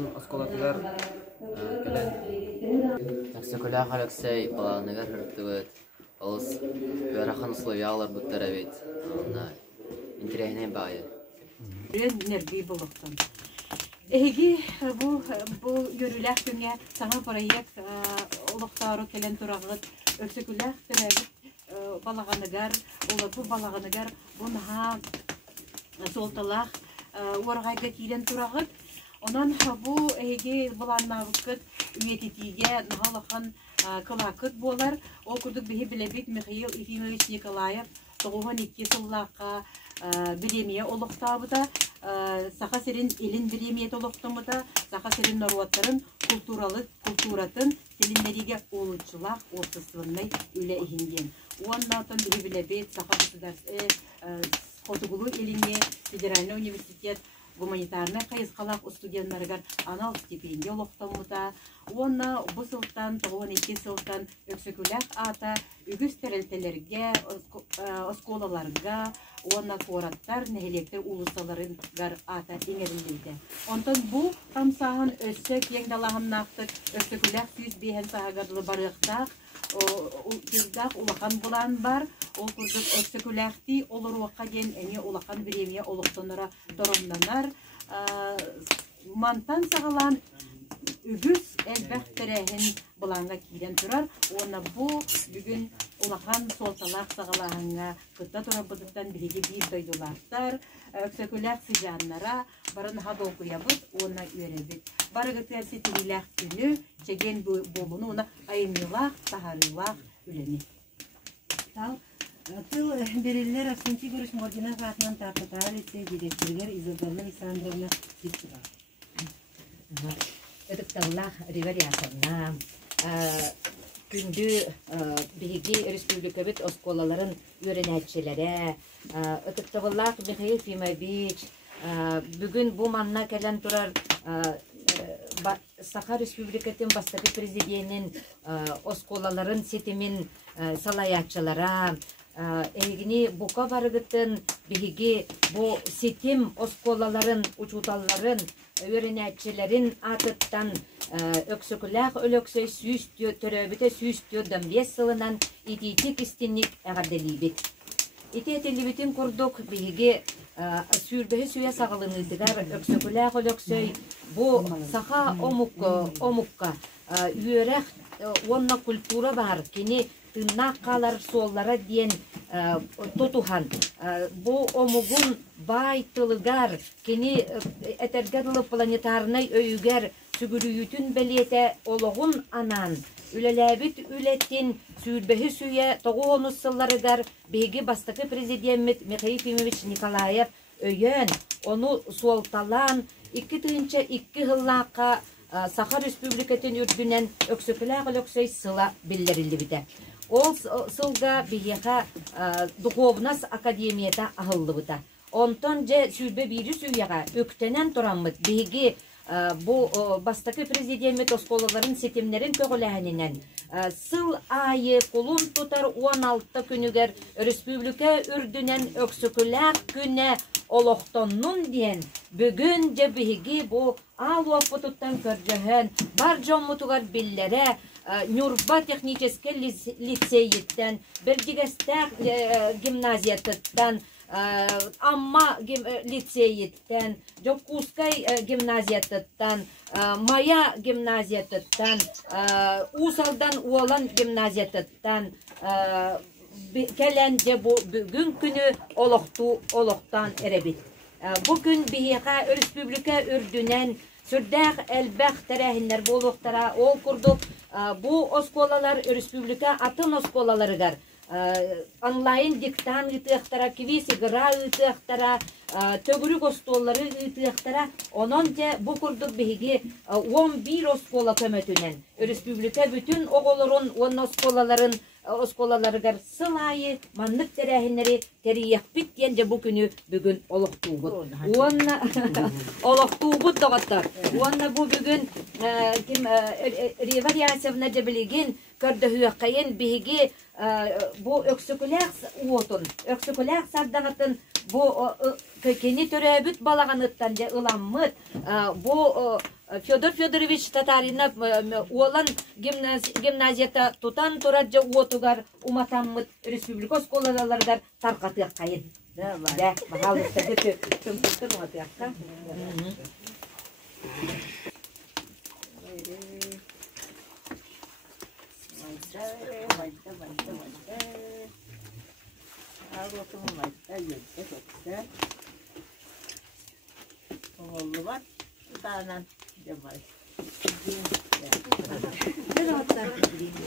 Онон осколатыгар келе. Таксикуля Алексей баланыгар хыртыбыт. Олс бирахан условиялар буттара бит. Она интересный бай. Нерди болуктан. Эги бу йөрүләр күнгә саңа проект улуктары келен турагыт өксөкүләр тәрәбит балаганыгар улар бу балаганыгар бунха солталах оргайга килен турагыт онан бу эги буланна вакыт үетитиге нахалахан кылакыт болар ол курдук бихи билебит Михаил Ефимович Николаев 92 сыллакка биремия олуктабыда саха серин элин биремия олуктамыда саха серин наруаттарын культуратын телинлериге олучулак ортосыннай үле ихинген уаннатын бихи билебит саха государство Хотугулу элине федеральный университет гуманитарный кайыскалак студентларыгар анал стипендия олуктамыда уанна бу сылтан 92 сылтан өксөкүләк ата үгүз терелтелерге осколаларга уанна кораттар нехелектер улусаларын гар ата иңерилде. Онтон бу тамсаһын өссөк еңдалаһымнақты өксөкүләк 105 сагарлы барыктак Кирдак улахан булан бар, ол курдук өксөкүләкти олоруакка ден эне улахан биремия олуктонора торомнанар. Мантан сагалан үгүз элбәхтерәһин буланга килен турар. Оны бу бүгүн улахан солталак сагалаһынга кытта турабыттан бириге бир дойдулардар. Өксөкүләк сыжаннара барын хабы окуябыз, оны үйрәбез. Барыгытыр сетиләк күнү чеген болуну оны айымылак, тахарылак үлени. Тыл берилер Аксенти Горыш Мордина Фатман Тартатар лицей директор Изабелла Александровна Ситра. Эдікталлах ревариясына күнді биги республика бит осколаларын үйренәтчеләре Эдікталлах Михаил Ефимович бүгін бу манна келен турар Саха Республикатын бастапы президентин осколаларын сетимин салаятчылара Эйгини бука барыгытын биги бу сетим осколаларын учуталларын үйренәтчелерин атыттан өксөкүләк өлөксөй сүйстү төрөбүтө сүйстү дамбес сылынан ититик истинник әгәрделибит. Итетелибитин курдук биги сүйрбөһү сүйә сагалыныдыгар өксөкүләк өлөксөй бу саха омукка үйрәк онна культура бар кини тыннаккалар соллара диен тотухан бу омугун бай тылыгар кини этергерлы планетарный өйгер сүгүрүйүтүн белете ологун анан үлеләбит үлеттин сүйрбөһү сүйе 90 сылларыгар беги бастакы президент Михаил Ефимович Николаев өйөн ону суолталан 2 хыллакка Саха Республикатын үрдүнен өксөкүләк өлөксөй сыла биллерилди бите. Ол сылга бияха Духовнас академията ахылды бута. Онтон же сүйбе бири сүйяга өктенен тураммыт биги бу бастакы президент осколаларын сетимнерин көгөләһинен сыл айы кулун тутар 16 күнүгер республика үрдүнен өксөкүләк күнә олохтоннун диен бүгүн же биги бу алуаппутуттан көржөһөн бар жоммутугар биллере Нюрба технический лицейеттен, Бердигестер гимназиятыттан, Амма лицейеттен, Жокускай гимназиятыттан, Мая гимназиятыттан, Усалдан Уолан гимназиятыттан, келенде бу бүгүн күнү олохтан эребит. Бүгүн бияка республика үрдүнен сүрдәк әлбәк тәрәһиннәр болуқтара ол курдук бу осколалар республика атын осколаларыгар онлайн диктан ытыахтара кивис игра ытыахтара төгүрүк остоллары ытыахтара онон же бу курдук биги 11 оскола көмөтүнен республика бүтүн оголорун он осколаларыгар сылайы маннык тәрәһиннәре терияқпит дигенде бу күнү бүгүн олоктуубут. Уонна олоктуубут дагаттар. Уонна бу бүгүн ким Рива Ясевна дебилигин көрдөһүөккайын биги бу өксөкүләк уотун, өксөкүләк сардагатын бу кени төрөбүт балаганыттан же ыламмыт бу Федор Федорович Татаринов уолан гимназията тутан тураджа уотугар уматаммыт республика школалардар таркатык кайын. Да, пожалуйста, төмкөттөр уматыакка.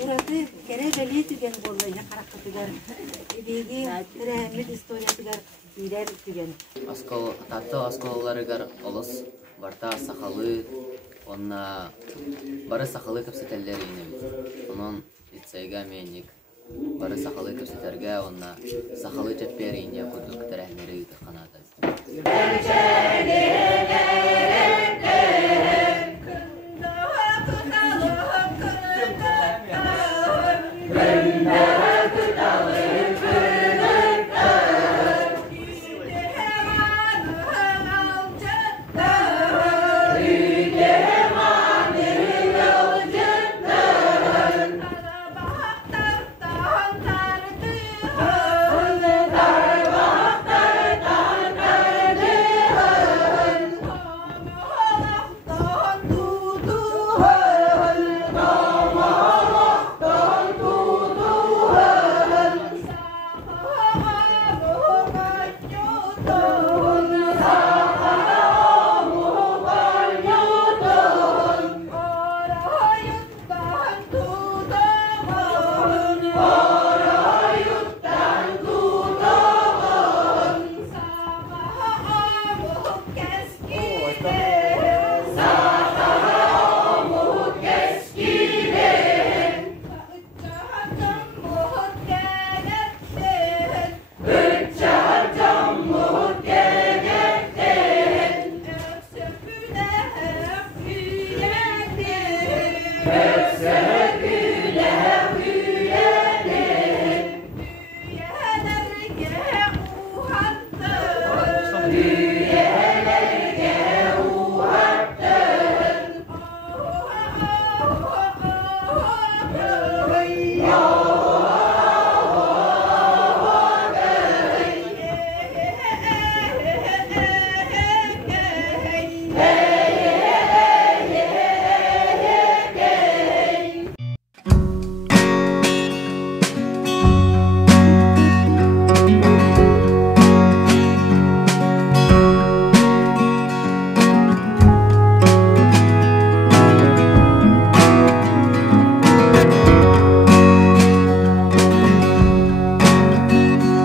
Ураты кере беле түген болду, я каракатыгар. Биги тирәмит историятыгар билер түген. Татты осколаларыгар олыс, барта сақалы, онна бары сақалы көпсетелер енебіз. Онын лицейга меник бары сақалы көпсетерге, онна сақалы төппер ене күрдік тәрәхмері қанады.